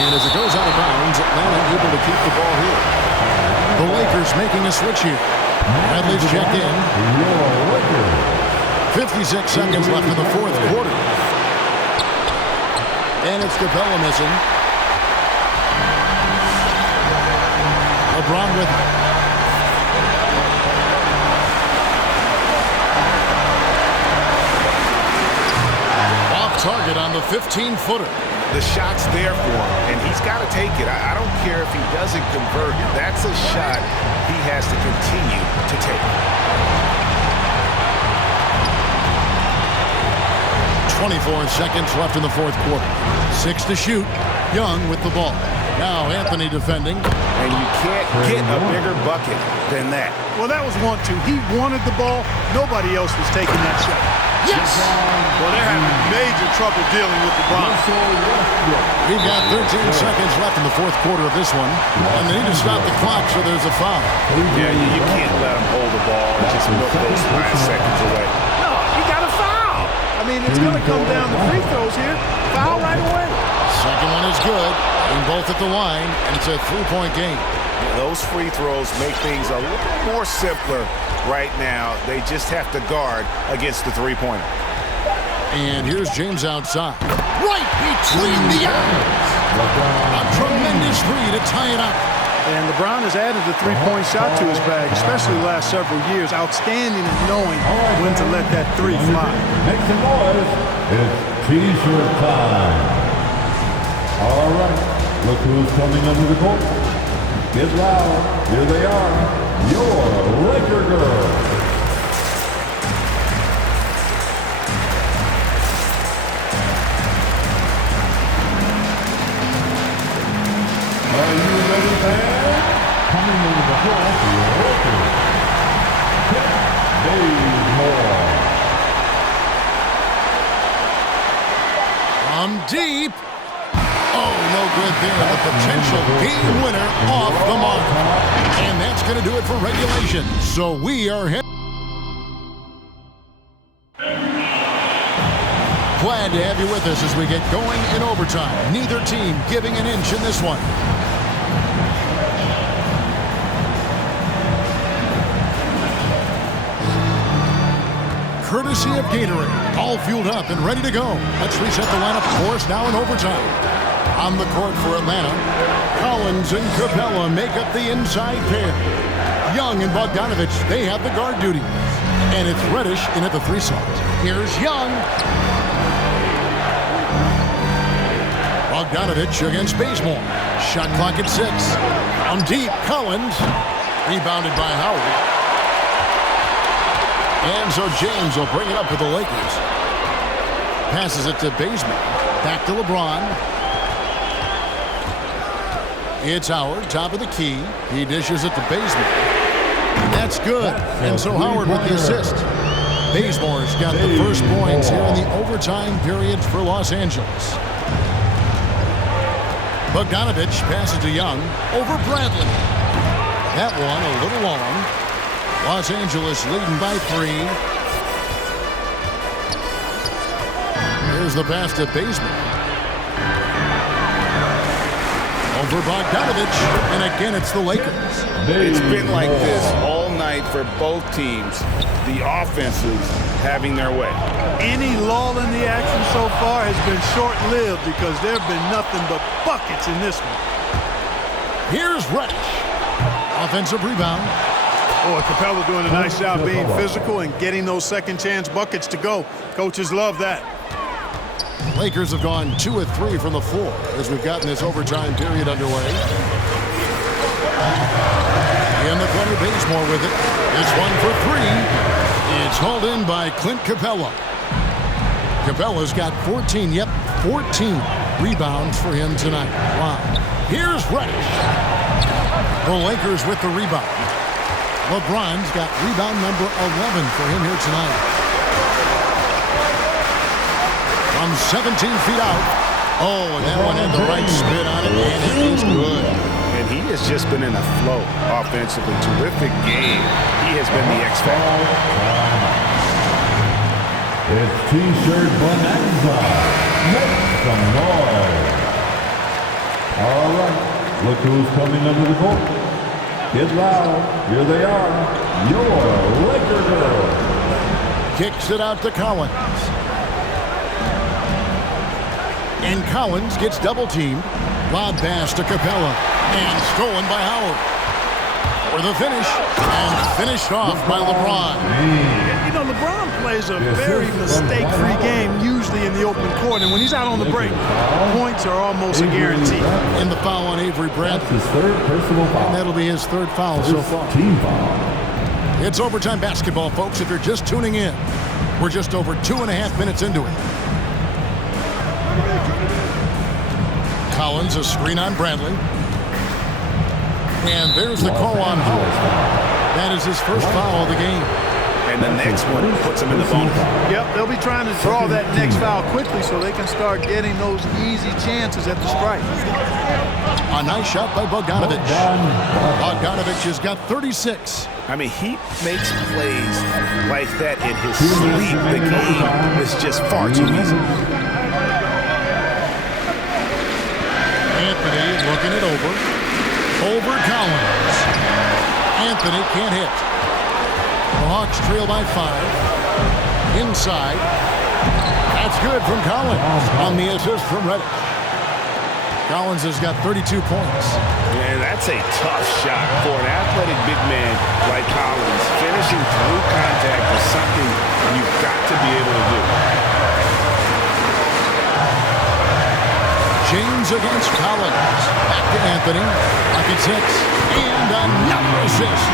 And as it goes out of bounds, Atlanta able to keep the ball here. The Lakers making a switch here. Bradley's checked in. 56 seconds left in the 4th quarter. And it's Capella missing. LeBron with it. Target on the 15-footer. The shot's there for him, and he's got to take it. I don't care if he doesn't convert. That's a shot he has to continue to take. 24 seconds left in the 4th quarter. 6 to shoot. Young with the ball. Now Anthony defending. And you can't get a bigger bucket than that. Well, that was 1-2. He wanted the ball. Nobody else was taking that shot. Yes! Well, they're having major trouble dealing with LeBron. We've got 13 seconds left in the 4th quarter of this one. And they need to stop the clock, so there's a foul. Yeah, you can't let him hold the ball and just milk those 5 seconds away. No, you got to foul. I mean, it's going to come down to free throws here. Foul right away. Second one is good. And both at the line, and it's a 3-point game. Those free throws make things a little more simpler right now. They just have to guard against the 3-pointer. And here's James outside. Right between the eyes. A tremendous 3 to tie it up. And LeBron has added the 3-point shot to his bag, especially the last several years. Outstanding at knowing when to let that 3 fly. Make some noise. It's T-shirt time. All right. Look who's coming under the court. Get loud. Here they are. Your Laker girls. Are you ready, fans? Coming over the floor for your Lakers. Kent Bazemore. From deep. Oh, no good there. The potential game winner off the mark. And that's going to do it for regulation. So we are headed. Glad to have you with us as we get going in overtime. Neither team giving an inch in this one. Courtesy of Gatorade. All fueled up and ready to go. Let's reset the lineup for us now in overtime. On the court for Atlanta, Collins and Capella make up the inside pair. Young and Bogdanovich, they have the guard duty. And it's Reddish in at the 3 slot. Here's Young. Bogdanovich against Bazemore. Shot clock at 6. Down deep, Collins. Rebounded by Howard. And so James will bring it up for the Lakers. Passes it to Bazemore. Back to LeBron. It's Howard, top of the key. He dishes it to Bazemore. That's good. And so Howard with the assist. Bazemore's got the first points here in the overtime period for Los Angeles. Bogdanovich passes to Young over Bradley. That one a little long. Los Angeles leading by 3. Here's the pass to Bazemore. Over Bogdanovich, and again it's the Lakers. It's been like this all night for both teams. The offenses having their way. Any lull in the action so far has been short-lived because there have been nothing but buckets in this one. Here's Reddish. Offensive rebound. Boy, Capella doing a nice job being physical and getting those second-chance buckets to go. Coaches love that. Lakers have gone 2 of 3 from the floor as we've gotten this overtime period underway. In the corner, Bazemore with it. This one for 3. It's hauled in by Clint Capella. Capella's got 14 rebounds for him tonight. Wow. Here's Reddish. The Lakers with the rebound. LeBron's got rebound number 11 for him here tonight. From 17 feet out. Oh, and that one had the right spin on it, and it is good. And he has just been in a flow offensively. Terrific game. He has been the X factor. It's T-shirt Bonanza. Make some noise. All right, look who's coming under the court. Get loud. Here they are. Your Laker girls. Kicks it out to Collins. And Collins gets double-teamed. Lob pass to Capella. And stolen by Howard. For the finish. And finished off by LeBron. You know, LeBron plays a very mistake-free game usually in the open court. And when he's out on the break, points are almost a guarantee. And the foul on Avery Bradley. That's his third personal foul. And that'll be his third foul so far. Team foul. It's overtime basketball, folks, if you're just tuning in. We're just over 2.5 minutes into it. Collins, a screen on Bradley. And there's the call on Howard. That is his first foul of the game. And the next one puts him in the bonus. Yep, they'll be trying to draw that next foul quickly so they can start getting those easy chances at the stripe. A nice shot by Bogdanovich. Bogdanovich has got 36. I mean, he makes plays like that in his sleep. The game is just far too easy. Anthony looking it over. Over Collins. Anthony can't hit. The Hawks trail by 5. Inside. That's good from Collins on the assist from Reddish. Collins has got 32 points. Man, that's a tough shot for an athletic big man like Collins. Finishing through contact is something you've got to be able to do. James against Collins. Back to Anthony. Pocket 6. And another assist.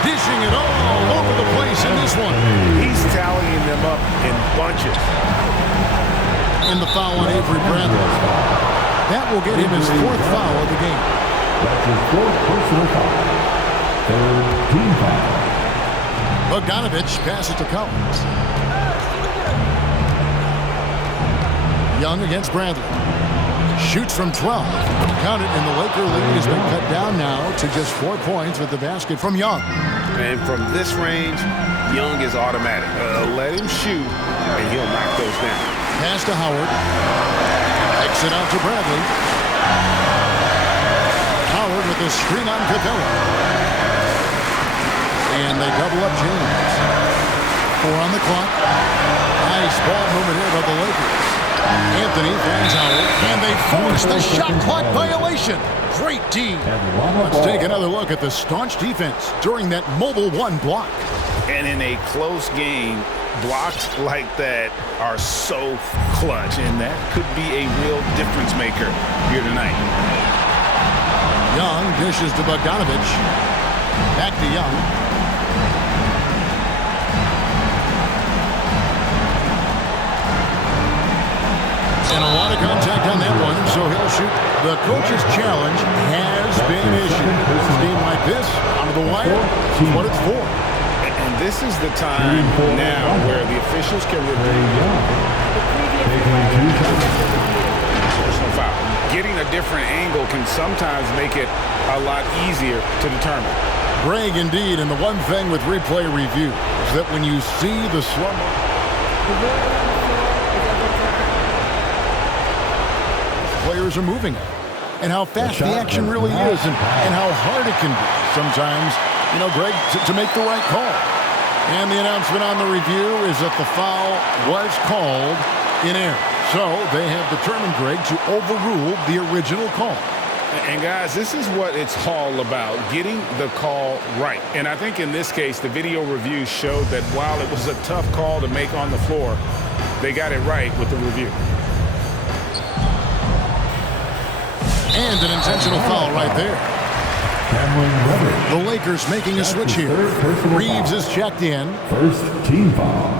Dishing it all over the place in this one. He's tallying them up in bunches. In the foul on Avery Bradley. That will get him his 4th foul of the game. That's his 4th personal foul. 3rd team foul. Bogdanovich passes to Collins. Young against Bradley. Shoots from 12. Count it, and the Laker lead has been cut down now to just 4 points with the basket from Young. And from this range, Young is automatic. Let him shoot, and he'll knock those down. Pass to Howard. Takes it out to Bradley. Howard with the screen on Capella. And they double up James. 4 on the clock. Nice ball movement here by the Lakers. Anthony finds Howard, and they force the shot clock violation. Great team. Let's take another look at the staunch defense during that mobile 1 block. And in a close game, Blocks like that are so clutch, and that could be a real difference maker here tonight. Young dishes to Bogdanovich. Back to Young. And a lot of contact on that one, so he'll shoot. The coach's challenge has been issued. A game like this, out of the wire, is what it's for. And this is the time now where the officials can review personal foul. Getting a different angle can sometimes make it a lot easier to determine. Greg, indeed, and the one thing with replay review is that when you see the slow-mo, players are moving, and how fast the action really is, and how hard it can be sometimes, you know, Greg, to make the right call. And the announcement on the review is that the foul was called in error. So they have determined, Greg, to overrule the original call. And guys, this is what it's all about, getting the call right. And I think in this case, the video review showed that while it was a tough call to make on the floor, they got it right with the review. And an intentional foul right there. The Lakers making a switch here. Reeves is checked in. First team foul.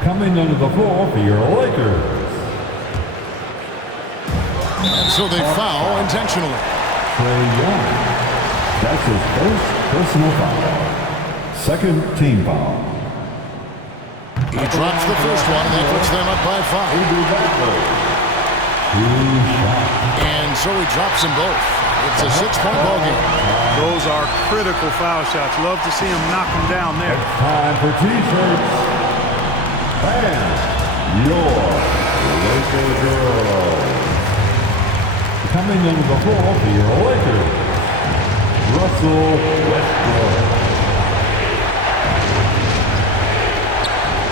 Coming under the floor for your Lakers. And so they foul intentionally. Trae Young. That's his first personal foul. Second team foul. He drops the first one, and that puts them up by 5. And so he drops them both. It's a 6-point ball game. Those are critical foul shots. Love to see him knock them down there. It's time for T-shirts. And your Lakers girls. Coming into the floor for your Lakers, Russell Westbrook.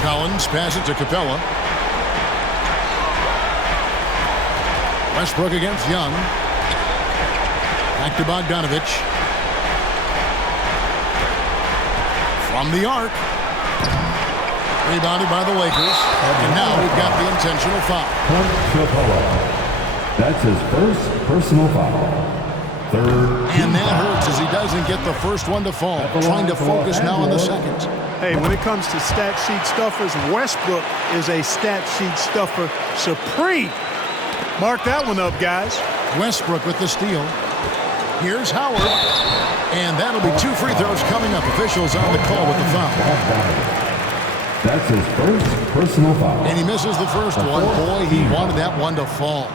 Collins passes to Capella. Westbrook against Young. Back to Bogdanovich. From the arc. Rebounded by the Lakers. And now we've got the intentional foul. That's his first personal foul. Third. And that hurts as he doesn't get the first one to fall. Trying to focus now on the second. Hey, when it comes to stat sheet stuffers, Westbrook is a stat sheet stuffer supreme. Mark that one up, guys. Westbrook with the steal. Here's Howard. And that'll be 2 free throws coming up. Officials on the call with the foul. That's his first personal foul. And he misses the first one. Boy, he wanted that one to fall.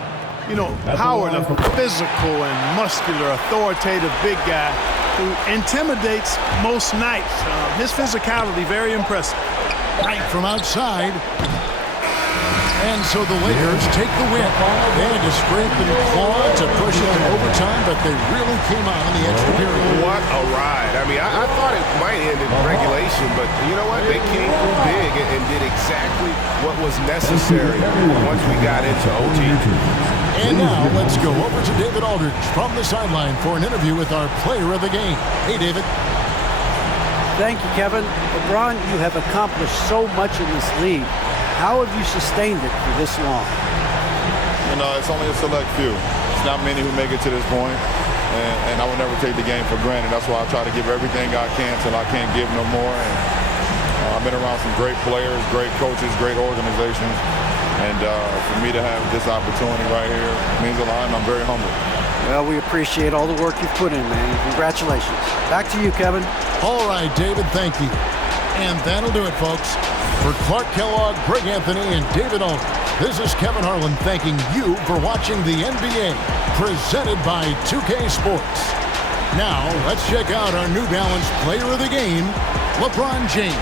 You know, Howard, a physical and muscular, authoritative big guy who intimidates most nights. His physicality, very impressive. Right from outside. And so the Lakers take the win. They had to scrape and claw to push it to overtime, but they really came out on the extra period. What a ride. I mean, I thought it might end in regulation, but you know what? They came through big and did exactly what was necessary once we got into OT. And now let's go over to David Aldridge from the sideline for an interview with our player of the game. Hey, David. Thank you, Kevin. LeBron, you have accomplished so much in this league. How have you sustained it for this long? You know, it's only a select few. It's not many who make it to this point, and I would never take the game for granted. That's why I try to give everything I can till I can't give no more. And I've been around some great players, great coaches, great organizations, and for me to have this opportunity right here means a lot, and I'm very humble. Well, we appreciate all the work you've put in, man. Congratulations. Back to you, Kevin. All right, David, thank you. And that'll do it, folks. For Clark Kellogg, Greg Anthony, and David Aldridge, this is Kevin Harlan thanking you for watching the NBA, presented by 2K Sports. Now, let's check out our New Balance player of the game, LeBron James.